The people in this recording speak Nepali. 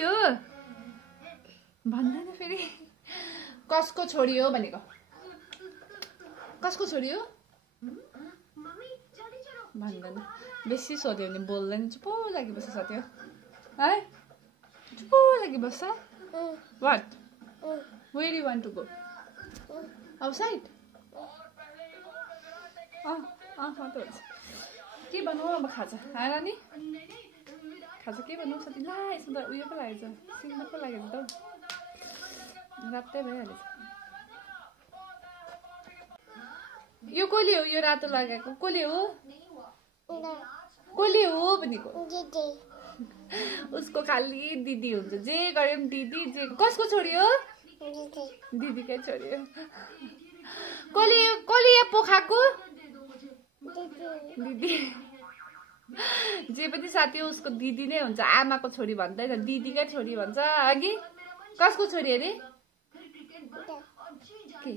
यो भन्दैन फेरि कसको छोरी हो भनेको कसको छोरी हो भन्दैन बेसी सोध्यो भने बोल्दैन चुपो लागि बस्छ साथी हो है चुपो लागि बस्छ what where you want to go outside के भन्नु अब खाजा आएर नि खाजा के भन्नु साथी ला यसमा त उयो पो लागेछ सिग्नल पो लागेछ त रातै भइहालेछ यो कसले हो यो रातो लागेको कसले हो भनेको उसको खाली दिदी हुन्छ जे गरे पनि दिदी जे कसको छोरी हो दिदीकै छोरी हो कसले यहाँ पोखाको दिदी जे पनि साथी हो उसको दिदी नै हुन्छ आमाको छोरी भन्दैन दिदीकै छोरी भन्छ अघि कसको छोरी अरे के